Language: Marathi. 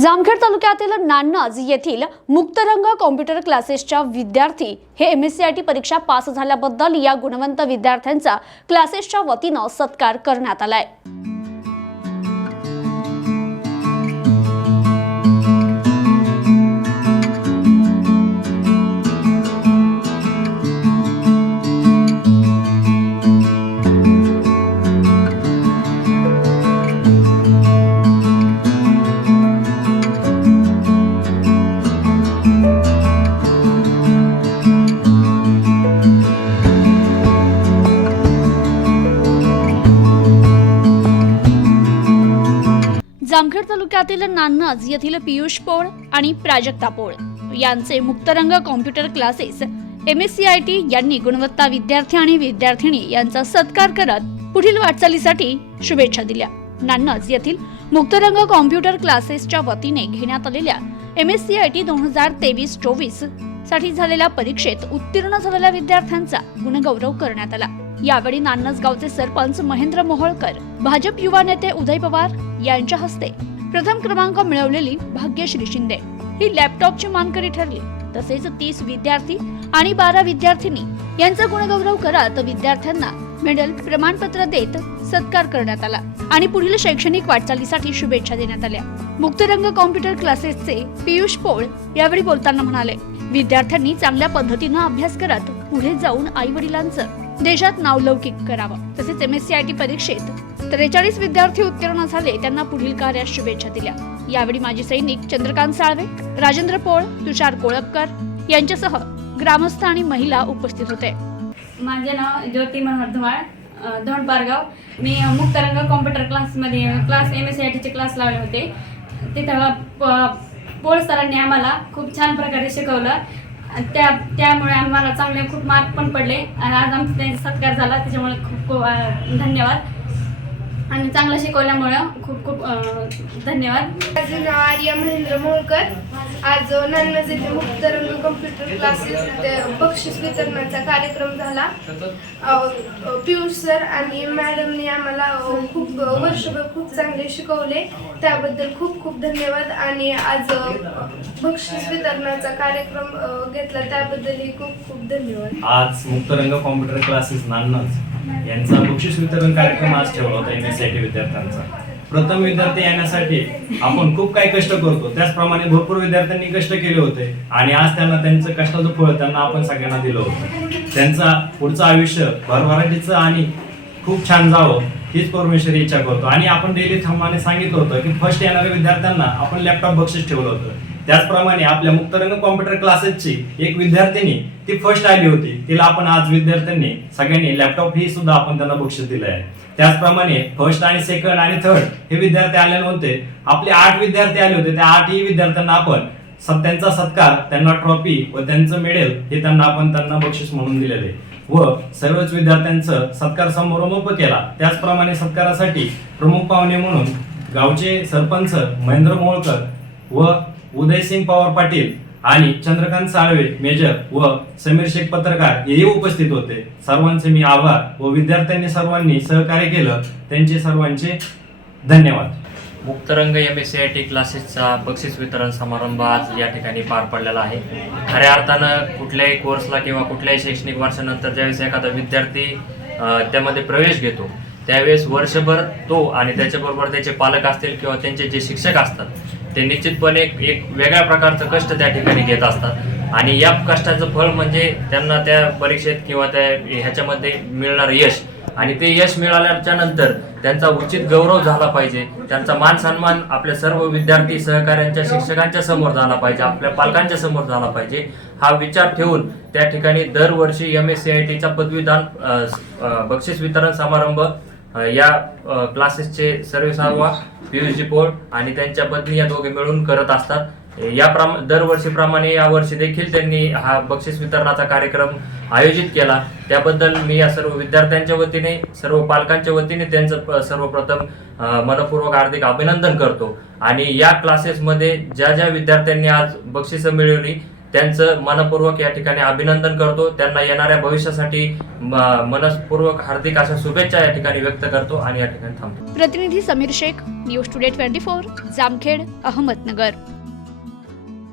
जामखेड तालुक्यातील नान्नज येथील मुक्तरंग कॉम्प्युटर क्लासेसच्या विद्यार्थी हे M S C I T परीक्षा पास झाल्याबद्दल या गुणवंत विद्यार्थ्यांचा क्लासेसच्या वतीनं सत्कार करण्यात आलाय. जामखेड तालुक्यातील नान्नज येथील पियुष पोळ आणि प्राजक्ता पोळ यांचे Muktarang computer classes M S C I T यांनी गुणवत्ता विद्यार्थी आणि विद्यार्थिनी यांचा सत्कार करत पुढील वाटचालीसाठी शुभेच्छा दिल्या. नान्नज येथील मुक्तरंग कॉम्प्युटर क्लासेसच्या वतीने घेण्यात आलेल्या M S C I T दोन हजार तेवीस चोवीससाठी झालेल्या परीक्षेत उत्तीर्ण झालेल्या विद्यार्थ्यांचा गुणगौरव करण्यात आला. यावेळी नान्नज गावचे सरपंच महेंद्र मोहोळकर भाजप युवा नेते उदय पवार यांच्या हस्ते प्रथम क्रमांक मिळवलेली भाग्यश्री शिंदे. ही लॅपटॉपची मानकरी ठरली. तसेच तीस विद्यार्थी आणि बारा विद्यार्थिनी यांचा गुणगौरव करत विद्यार्थ्यांना मेडल प्रमाणपत्र देत सत्कार करण्यात आला आणि पुढील शैक्षणिक वाटचालीसाठी शुभेच्छा देण्यात आल्या. मुक्तरंग कॉम्प्युटर क्लासेसचे पियुष पोळ यावेळी बोलताना म्हणाले विद्यार्थ्यांनी चांगल्या पद्धतीनं अभ्यास करत पुढे जाऊन आई वडिलांचं देशात नावलौकिक करावं. तसेच M S C I T परीक्षेत त्रेचाळीस विद्यार्थी उत्तीर्ण झाले त्यांना पुढील कार्यात शुभेच्छा दिल्या. यावेळी माजी सैनिक चंद्रकांत साळवे राजेंद्र पोळ तुषार कोळपकर यांच्यासह ग्रामस्थ आणि महिला उपस्थित होते. माझे नाव ज्योती मनोहर धुमाळ धोंड पारगाव मी मुक्तरंग कॉम्प्युटर क्लासमध्ये class M S C I टीचे क्लास लावले होते. तिथं प- पोळ सरांनी आम्हाला खूप छान प्रकारे शिकवलं. आणि त्या त्यामुळे आम्हाला चांगले खूप मार्क पण पडले. आणि आज आमचा त्यांचा सत्कार झाला. त्याच्यामुळे खूप धन्यवाद. आणि चांगलं शिकवल्यामुळं खूप खूप धन्यवाद. माझे नाव आर्या महेंद्र मोळकर. आज नान्नज येथे मुक्तरंग कम्प्युटर क्लासेस ते बक्षीस वितरणाचा कार्यक्रम झाला. पियुष सर आणि मॅडमने आम्हाला खूप वर्षभर खूप चांगले शिकवले. त्याबद्दल खूप खूप धन्यवाद. आणि आज बक्षीस वितरणाचा कार्यक्रम घेतला. त्याबद्दलही खूप खूप धन्यवाद. आज मुक्तरंग कॉम्प्युटर क्लासेस नान्नज यांचा बक्षीस वितरण कार्यक्रम आज ठेवला होता एम एस आय टी विद्यार्थ्यांचा. प्रथम विद्यार्थी येण्यासाठी आपण खूप काही कष्ट करतो. त्याचप्रमाणे भरपूर विद्यार्थ्यांनी कष्ट केले होते आणि आज त्यांना त्यांचं कष्टाचं फळ त्यांना आपण सगळ्यांना दिलं होतं. त्यांचा पुढचं आयुष्य भरभराटीचं आणि खूप छान जावं हीच परमेश्वर इच्छा करतो. आणि आपण डेली थांबाने सांगितलं होतं की फर्स्ट येणाऱ्या विद्यार्थ्यांना आपण लॅपटॉप बक्षीस ठेवलं होतं. त्याचप्रमाणे आपल्या मुक्तरंग कॉम्प्युटर क्लासेसची एक विद्यार्थिनी ती फर्स्ट आली होती. तिला आपण आज विद्यार्थ्यांनी सगळ्यांनी लॅपटॉप ही सुद्धा आपण त्यांना बक्षीस दिलं आहे. त्याचप्रमाणे फर्स्ट आणि सेकंड आणि थर्ड हे विद्यार्थी आले नव्हते. आपले आठ विद्यार्थी आले होते. त्या आठही विद्यार्थ्यांना आपण त्यांचा सत्कार त्यांना ट्रॉफी व त्यांचं मेडल हे त्यांना आपण त्यांना बक्षीस म्हणून दिलेले व सर्वच विद्यार्थ्यांचं सत्कार समारंभ केला. त्याचप्रमाणे सत्कारासाठी प्रमुख पाहुणे म्हणून गावचे सरपंच महेंद्र मोळकर व उदयसिंग पवार पाटील आणि चंद्रकांत साळवे मेजर व समीर शेख पत्रकार हेही उपस्थित होते. सर्वांचे मी आभार व विद्यार्थ्यांनी सर्वांनी सहकार्य केलं. त्यांचे सर्वांचे धन्यवाद. Muktarang M S C I T क्लासेसचा बक्षीस वितरण समारंभ आज या ठिकाणी पार पडलेला आहे. खऱ्या अर्थानं कुठल्याही कोर्सला किंवा कुठल्याही शैक्षणिक वर्षानंतर ज्यावेळेस एखादा विद्यार्थी त्यामध्ये प्रवेश घेतो त्यावेळेस वर्षभर तो आणि त्याच्याबरोबर त्याचे पालक असतील किंवा त्यांचे जे शिक्षक असतात ते निश्चितपणे एक एक वेगळ्या प्रकारचं कष्ट त्या ठिकाणी घेत असतात. आणि या कष्टाचं फळ म्हणजे त्यांना त्या परीक्षेत किंवा त्या ह्याच्यामध्ये मिळणारं यश. आणि ते यश मिळाल्याच्या नंतर त्यांचा उचित गौरव झाला पाहिजे. त्यांचा मान सन्मान आपल्या सर्व विद्यार्थी सहकाऱ्यांच्या शिक्षकांच्या समोर झाला पाहिजे. आपल्या पालकांच्या समोर झाला पाहिजे. हा विचार ठेवून त्या ठिकाणी दरवर्षी एम एस सी आय टीचा पदवीदान बक्षीस वितरण समारंभ या क्लासेसचे सर्व सर्वा पियुषजी पोळ आणि त्यांच्या पत्नी या दोघे मिळून करत असतात. या प्रमा दरवर्षीप्रमाणे यावर्षी देखील त्यांनी हा बक्षीस वितरणाचा कार्यक्रम आयोजित केला. त्याबद्दल मी या सर्व विद्यार्थ्यांच्या वतीने सर्व पालकांच्या वतीने त्यांचं सर्वप्रथम मनपूर्वक हार्दिक अभिनंदन करतो. आणि या क्लासेसमध्ये ज्या ज्या विद्यार्थ्यांनी आज बक्षिसं मिळवली त्यांचं मनपूर्वक या ठिकाणी अभिनंदन करतो. त्यांना येणाऱ्या भविष्यासाठी मनपूर्वक हार्दिक अशा शुभेच्छा या ठिकाणी व्यक्त करतो आणि या ठिकाणी थांबतो. प्रतिनिधी Sameer Shaikh news today twenty four Jamkhed Ahmednagar.